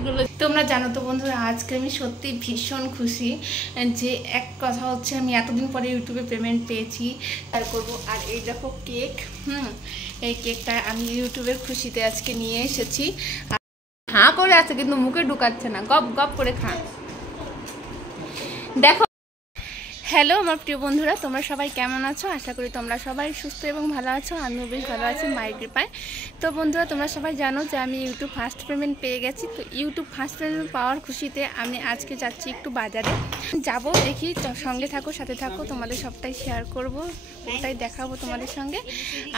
এগুলো। তোমরা জানো তো বন্ধুরা, আজকে আমি সত্যি ভীষণ খুশি যে এক কথা হচ্ছে আমি এতদিন পরে ইউটিউবে পেমেন্ট পেয়েছি আর করবো। আর এই দেখো কেক, এই কেকটা আমি ইউটিউবের খুশিতে আজকে নিয়ে এসেছি। হাঁ করে আছে কিন্তু মুখে ঢুকাচ্ছে না, গপ গপ করে খা। দেখো, হ্যালো আমার প্রিয় বন্ধুরা, তোমরা সবাই কেমন আছো? আশা করি তোমরা সবাই সুস্থ এবং ভালো আছো। আমিও বেশ ভালো আছি মায়ের কৃপায়। তো বন্ধুরা, তোমরা সবাই জানো যে আমি ইউটিউব ফার্স্ট পেমেন্ট পেয়ে গেছি। তো ইউটিউব ফার্স্ট পেমেন্ট পাওয়ার খুশিতে আমি আজকে যাচ্ছি একটু বাজারে যাব। দেখি, সঙ্গে থাকো, সাথে থাকো, তোমাদের সবটাই শেয়ার করব, ওটাই দেখাবো তোমাদের সঙ্গে।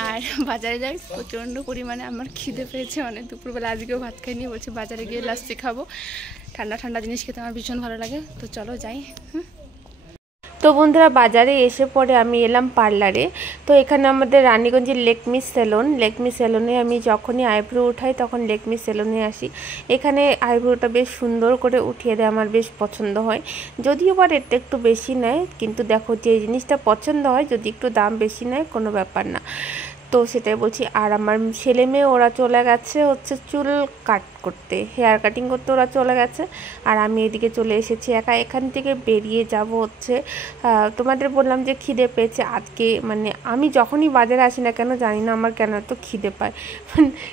আর বাজারে যাই, প্রচণ্ড পরিমাণে আমার খিদে পেয়েছে, অনেক দুপুরবেলা আজকেও ভাত খাইনি, বলছি বাজারে গিয়ে লাস্সি খাবো। ঠান্ডা ঠান্ডা জিনিস খেতে আমার ভীষণ ভালো লাগে। তো চলো যাই। তো বন্ধুরা, বাজারে এসে পরে আমি এলাম পার্লারে। তো এখানে আমাদের রানীগঞ্জের লেকমি সেলুনে আমি যখনই আইব্রো উঠাই তখন লেকমি সেলুনে আসি। এখানে আইব্রোটা বেশ সুন্দর করে উঠিয়ে দেয়, আমার বেশ পছন্দ হয়। যদিও বা রেটটা একটু বেশি নেয়, কিন্তু দেখো যে জিনিসটা পছন্দ হয়, যদি একটু দাম বেশি নেয় কোনো ব্যাপার না। তো সেটাই বলছি। আর আমার ছেলে মেয়ে ওরা চলে গেছে হচ্ছে চুল কাট করতে, হেয়ার কাটিং করতে ওরা চলে গেছে। আর আমি এদিকে চলে এসেছি একা। এখান থেকে বেরিয়ে যাব হচ্ছে, তোমাদের বললাম যে খিদে পেয়েছে আজকে। মানে আমি যখনই বাজারে আসি না কেন জানি না আমার কেন এত খিদে পায়,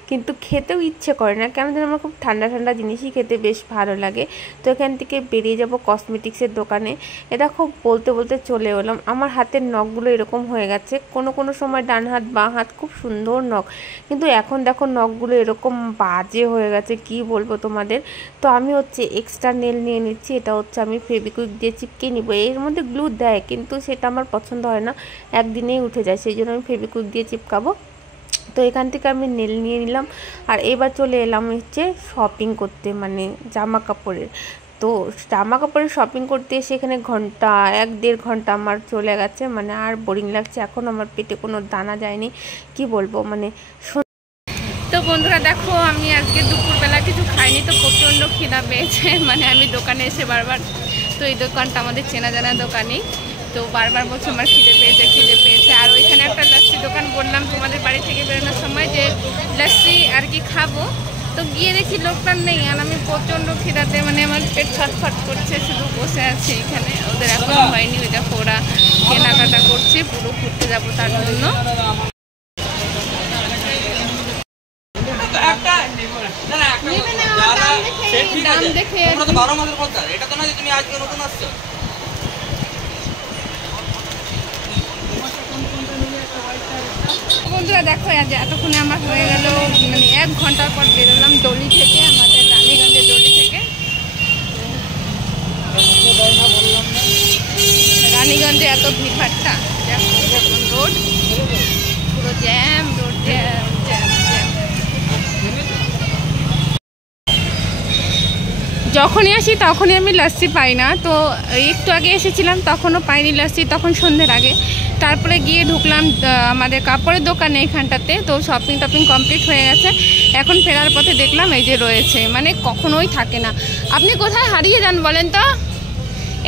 কিন্তু খেতেও ইচ্ছে করে না কেন যেন। আমার খুব ঠান্ডা ঠান্ডা জিনিসই খেতে বেশ ভালো লাগে। তো এখান থেকে বেরিয়ে যাব কসমেটিক্সের দোকানে। এটা খুব বলতে বলতে চলে এলাম। আমার হাতের নখগুলো এরকম হয়ে গেছে, কোনো সময় ডান হাত বাঁ হাত খুব সুন্দর নখ, কিন্তু এখন দেখো নখগুলো এরকম বাজে হয়ে গেছে, কি বলবো তোমাদের। তো আমি হচ্ছে এক্সট্রা নেল নিয়ে নিচ্ছি। এটা হচ্ছে আমি ফেভিকুইক দিয়ে চিপকে নিব। এর মধ্যে গ্লু দেয়, কিন্তু সেটা আমার পছন্দ হয় না, একদিনেই উঠে যায়, সেই জন্য আমি ফেভিকুইক দিয়ে চিপকাবো। তো এখান থেকে আমি নেল নিয়ে নিলাম। আর এবার চলে এলাম হচ্ছে শপিং করতে, মানে জামা কাপড়ের। তো জামা কাপড়ের শপিং করতে এসে এখানে ঘন্টা 1-1.5 ঘন্টা আমার চলে গেছে। মানে আর বোরিং লাগছে, এখন আমার পেটে কোনো দানা যায়নি, কি বলবো মানে। তো বন্ধুরা দেখো, আমি আজকে দুপুরবেলা কিছু খাইনি, তো প্রচণ্ড খিদা পেয়েছে। মানে আমি দোকানে এসে বারবার, তো এই দোকানটা আমাদের চেনা জানা দোকানই, তো বারবার বলছে আমার খিদে পেয়েছে। আর ওইখানে একটা লাস্সি দোকান বললাম তোমাদের বাড়ি থেকে বেরোনোর সময় যে লাস্সি আর কি খাবো, তো গিয়ে দেখি লোকটার নেই। আর আমি প্রচণ্ড খিদাতে মানে আমার পেট ছটফট করছে, শুধু বসে আছি এখানে। ওদের এখনো হয়নি, ওই দেখো ওরা কেনাকাটা করছে, পুরো ঘুরতে যাবো তার জন্য। বন্ধুরা দেখো, এতক্ষণে আমার হয়ে গেল মানে 1 ঘন্টার পর বেরোলাম দড়ি থেকে, আমাদের রানীগঞ্জের দড়ি থেকে। রানীগঞ্জে এত ভিড়ভাট্টা, রোড পুরো জ্যাম, রোড জ্যাম। যখনই আসি তখনই আমি লাস্সি পাই না। তো একটু আগে এসেছিলাম, তখনও পাইনি লাস্সি, তখন সন্ধ্যের আগে। তারপরে গিয়ে ঢুকলাম আমাদের কাপড়ের দোকানে এখানটাতে। তো শপিং টপিং কমপ্লিট হয়ে গেছে। এখন ফেরার পথে দেখলাম এই যে রয়েছে, মানে কখনোই থাকে না। আপনি কোথায় হারিয়ে যান বলেন তো?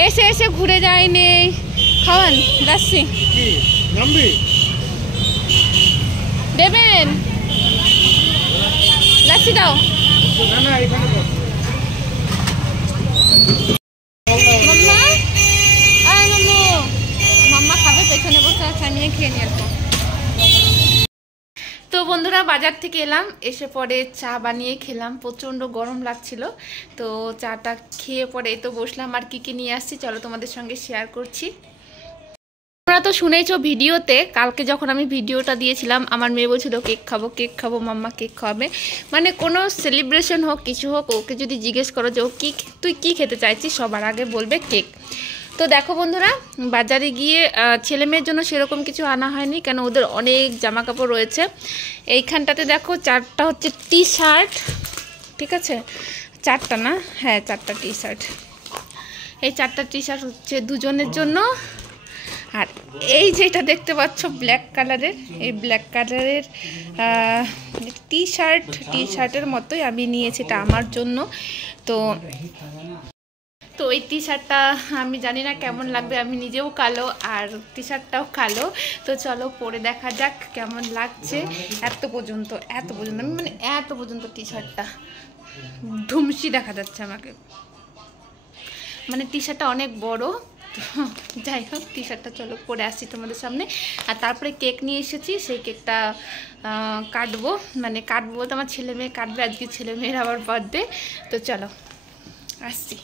এসে এসে ঘুরে যায়, নেই খাওয়ান লাস্সি দেবেন, লাস্সি দাও। মাম্মা খাবে, পেছনে বসে আছে, আমি খেয়ে নিয়ে আসবো। তো বন্ধুরা, বাজার থেকে এলাম, এসে পরে চা বানিয়ে খেলাম, প্রচণ্ড গরম লাগছিল। তো চাটা খেয়ে পরে তো বসলাম। আর কি নিয়ে আসছি চলো তোমাদের সঙ্গে শেয়ার করছি। তোমরা তো শুনেছো ভিডিওতে, কালকে যখন আমি ভিডিওটা দিয়েছিলাম, আমার মেয়ে বলছিল কেক খাবো মাম্মা, কেক খাবে। মানে কোনো সেলিব্রেশন হোক কিছু হোক, ওকে যদি জিজ্ঞেস করো যে ও তুই কি খেতে চাইছিস, সবার আগে বলবে কেক। তো দেখো বন্ধুরা, বাজারে গিয়ে ছেলে মেয়ের জন্য সেরকম কিছু আনা হয়নি, কেন ওদের অনেক জামা কাপড় রয়েছে। এইখানটাতে দেখো 4টা হচ্ছে টি শার্ট, ঠিক আছে, 4টা না, হ্যাঁ 4টা টি শার্ট। এই 4টা টি শার্ট হচ্ছে দুজনের জন্য। আর এই যেটা দেখতে পাচ্ছ ব্ল্যাক কালারের, এই ব্ল্যাক কালারের টি শার্টের মতোই আমি নিয়েছি, এটা আমার জন্য। তো তো এই টি শার্টটা আমি জানি না কেমন লাগবে, আমি নিজেও কালো আর টি শার্টটাও কালো। তো চলো পরে দেখা যাক কেমন লাগছে। এত পর্যন্ত আমি মানে এত পর্যন্ত টি শার্টটা ধুমসি দেখা যাচ্ছে আমাকে, মানে টি শার্টটা অনেক বড়। তো যাই হোক, টি শার্টটা চলো পরে আসছি তোমাদের সামনে। আর তারপরে কেক নিয়ে এসেছি, সেই কেকটা কাটবো, মানে কাটবো তো আমার ছেলে মেয়ে কাটবে, আজকে ছেলে মেয়ের আবার বার্থডে। তো চলো আসছি।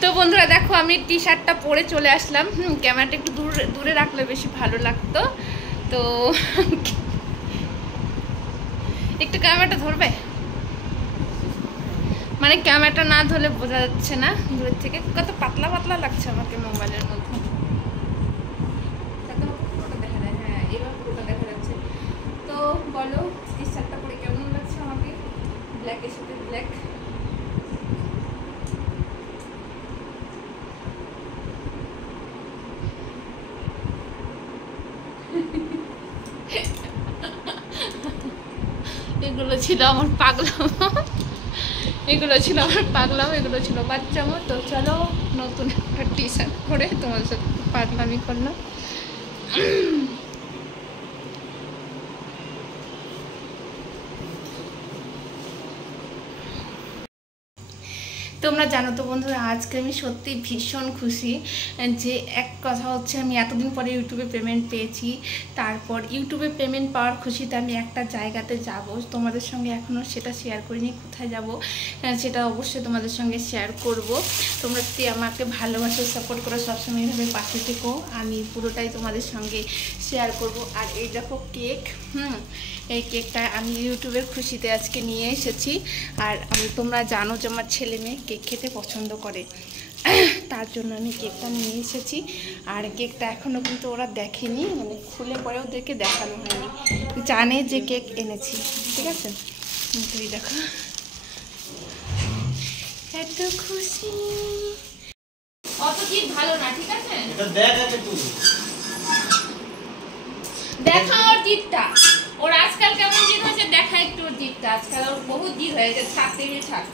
তো বন্ধুরা দেখো, আমি টি শার্টটা পরে চলে আসলাম। ক্যামেরাটা একটু দূরে রাখলে বেশি ভালো লাগতো। তো একটু ক্যামেরাটা ধরবে, মানে ক্যামেরাটা না ধরলে বোঝা যাচ্ছে না দূরের থেকে, কত পাতলা পাতলা লাগছে আমাকে মোবাইলের মধ্যে। দেখা যায়, হ্যাঁ এবার পুরোটা দেখা যাচ্ছে। তো বলো টি শার্টটা পরে কেমন লাগছে আমাকে, ব্ল্যাকের সাথে ব্ল্যাক। এগুলো ছিল আমার পাগলাম, এগুলো ছিল আমার পাগলাম, এগুলো ছিল বাচ্চামো। তো চলো নতুন একটা টি শার্ট পরে তোমাদের সাথে পাগলামি করলাম। তোমরা জানো তো বন্ধুরা, আজকে আমি সত্যি ভীষণ খুশি যে এক কথা হচ্ছে আমি এতদিন পরে ইউটিউবে পেমেন্ট পেয়েছি। তারপর ইউটিউবে পেমেন্ট পাওয়ার খুশিতে আমি একটা জায়গাতে যাব, তোমাদের সঙ্গে এখনও সেটা শেয়ার করিনি। কোথায় যাব সেটা অবশ্যই তোমাদের সঙ্গে শেয়ার করব। তোমরা যদি আমাকে ভালোবাসো, সাপোর্ট করো, সবসময় এইভাবে পাশে থেকো, আমি পুরোটাই তোমাদের সঙ্গে শেয়ার করব। আর এই দেখো কেক, এই কেকটা আমি ইউটিউবের খুশিতে আজকে নিয়ে এসেছি। আর তোমরা জানো যে আমার ছেলে মেয়ে কেক খেতে পছন্দ করে, তার জন্য আমি কেকটা নিয়ে এসেছি। আর কেকটা এখনও কিন্তু ওরা দেখেনি, মানে খুলে পরে ওদেরকে দেখানো হয়নি, জানে যে কেক এনেছি, ঠিক আছে। তুই দেখো এত খুশি, অত জিদ ভালো না, ঠিক আছে। দেখা ওর জিদটা, ওর আজকাল কেমন জিদ হয়েছে দেখা একটু ওর জিদটা, আজকাল ওর বহুত জিদ হয়েছে। ছাড়তে ছাড়,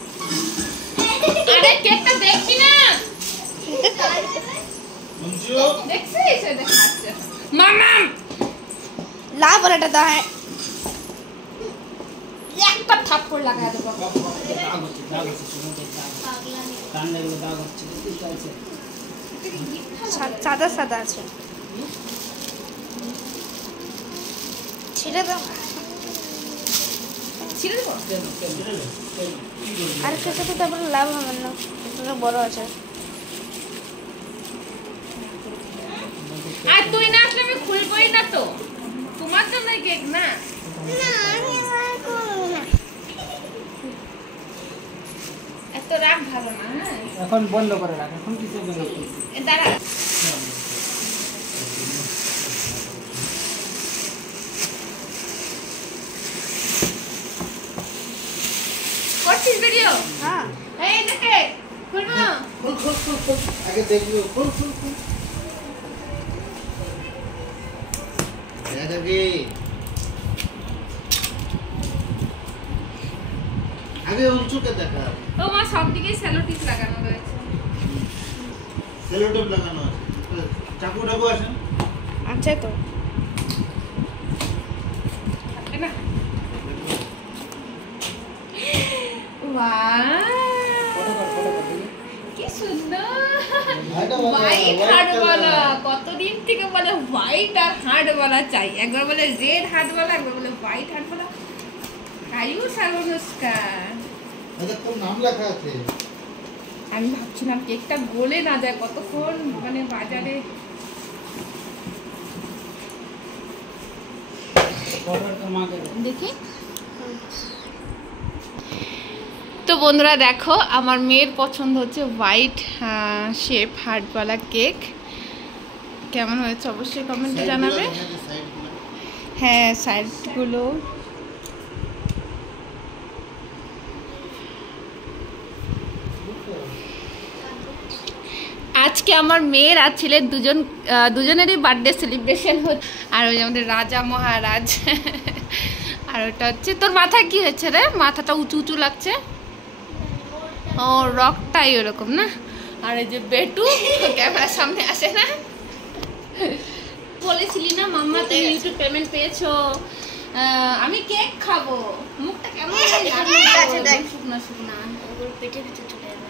আরে কেকটা দেখবি না, দেখছিস দেখাচ্ছে মামা লা বলাটা দা হ্যাঁ একটা থাপ্পড় লাগা দেব। সাদা সাদা আছে, ছিঁড়ে দাও, ছিঁড়ে দেবো। আর কিছু তো তারপরে লাভ হবে না, বড় আছে। আর তুই না আসলে আমি খুলবই না, তো তোমার জন্য কেক না, এত রাগ ভালো না। হ্যাঁ এখন বন্ধ করে রাখ, এখন কিছু দাঁড়া। করছিস ভিডিও? হ্যাঁ এই দেখে খুলবো, খুল খুল খুল খুল, আগে দেখবো, খুল খুল খুল, আগে আগে উঁচুকে দেখা। ও মা সব দিকে সেলো টিপ লাগানো রয়েছে, সেলো টিপ লাগানো আছে, চাকু ডাকু আছে, আছে তো থাকবে না। কি সুন্দর হোয়াইট হার্টওয়ালা, কতদিন থেকে বলে হোয়াইট আর হার্টওয়ালা চাই, একবার বলে রেড হার্টওয়ালা, একবার বলে হোয়াইট হার্টওয়ালা। আয়ুষ আর অনুষ্কা, এটা কোন নাম লেখা আছে? আমি ভাবছিলাম কেকটা গলে না যায়, কতক্ষণ মানে বাজারে। দেখি তো বন্ধুরা দেখো, আমার মেয়ের পছন্দ হচ্ছে হোয়াইট শেপ হার্টওয়ালা কেক। কেমন হয়েছে অবশ্যই কমেন্টে জানাবে। হ্যাঁ সাইডগুলো আজকে আমার মেয়ের আর ছেলের দুজনেরই বার্থডে সেলিব্রেশন হচ্ছে। আর ওই আমাদের রাজা মহারাজ, আর ওটা হচ্ছে তোর মাথায় কি হয়েছে রে, মাথাটা উঁচু উঁচু লাগছে। ও রকটাই ওরকম না। আর এই যে বেটু ক্যামেরার সামনে আসে না, বলেছিলি না মাম্মা তুমি ইউটিউব পেমেন্ট পেয়েছো, আমি কেক খাবো। মুখটা কেমন শুকনা শুকনা, পেটের ভিতরে চলে যাবে।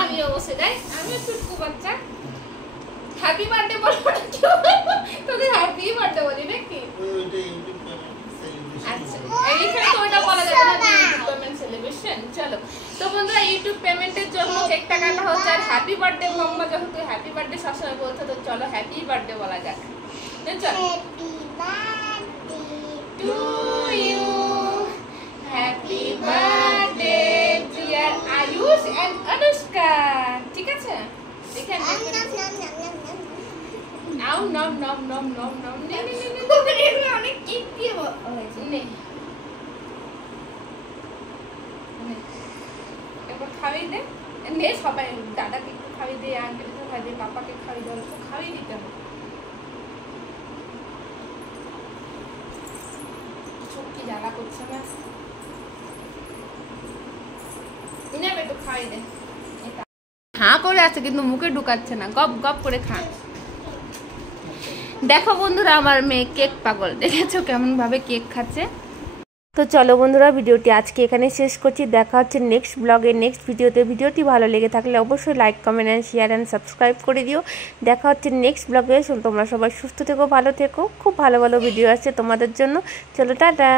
আমি অবশ্যই যাই, আমি চুটকু বাচ্চা। হ্যাপি বার্থডে বলবো না, তোদের হ্যাপি বার্থডে বলি নাকি? আচ্ছা, এইখানে তো ওটা বলা যাবে না যে ইউটিউব পেমেন্ট সেলিব্রেশন। চলো তো বন্ধুরা, ইউটিউব পেমেন্টের জন্য কেকটা কাটা হচ্ছে। আর হ্যাপি বার্থডে মাম্মা যেহেতু হ্যাপি বার্থডে সবসময় বলতো, তো চলো হ্যাপি বার্থডে বলা যাক। চলো, to you, happy birthday dear Ayush and Anushka. ঠিক আছে, দেখে নাও নাও নাও নাও নাও নাও, নে নে নে, অনেক কেক দিয়ে হয়েছে। নে এবার খাওয়াই দে, নে সবাই, দাদাকে একটু খাওয়াই দে, আঙ্কেলকে খাওয়াই দে, পাপাকে খাওয়াই দে, অল্প খাওয়াই দিতে হবে। চোখ কি জ্বালা করছে না, নেবে একটু খাওয়াই দে। হাঁ করে আছে কিন্তু মুখে ঢুকাচ্ছে না, গপ গপ করে খা। দেখো বন্ধুরা, আমার মেয়ে কেক পাগল, দেখেছো কেমন ভাবে কেক খাচ্ছে। তো চলো বন্ধুরা, ভিডিওটি আজকে এখানে শেষ করছি। দেখা হচ্ছে নেক্সট ব্লগে, নেক্সট ভিডিওতে। ভিডিওটি ভালো লেগে থাকলে অবশ্যই like, comment and share and subscribe করে দিও। দেখা হচ্ছে নেক্সট ব্লগে। তোমরা সবাই সুস্থ থেকো, ভালো থেকো, খুব ভালো ভালো ভিডিও আসছে তোমাদের জন্য। চলো টাটা।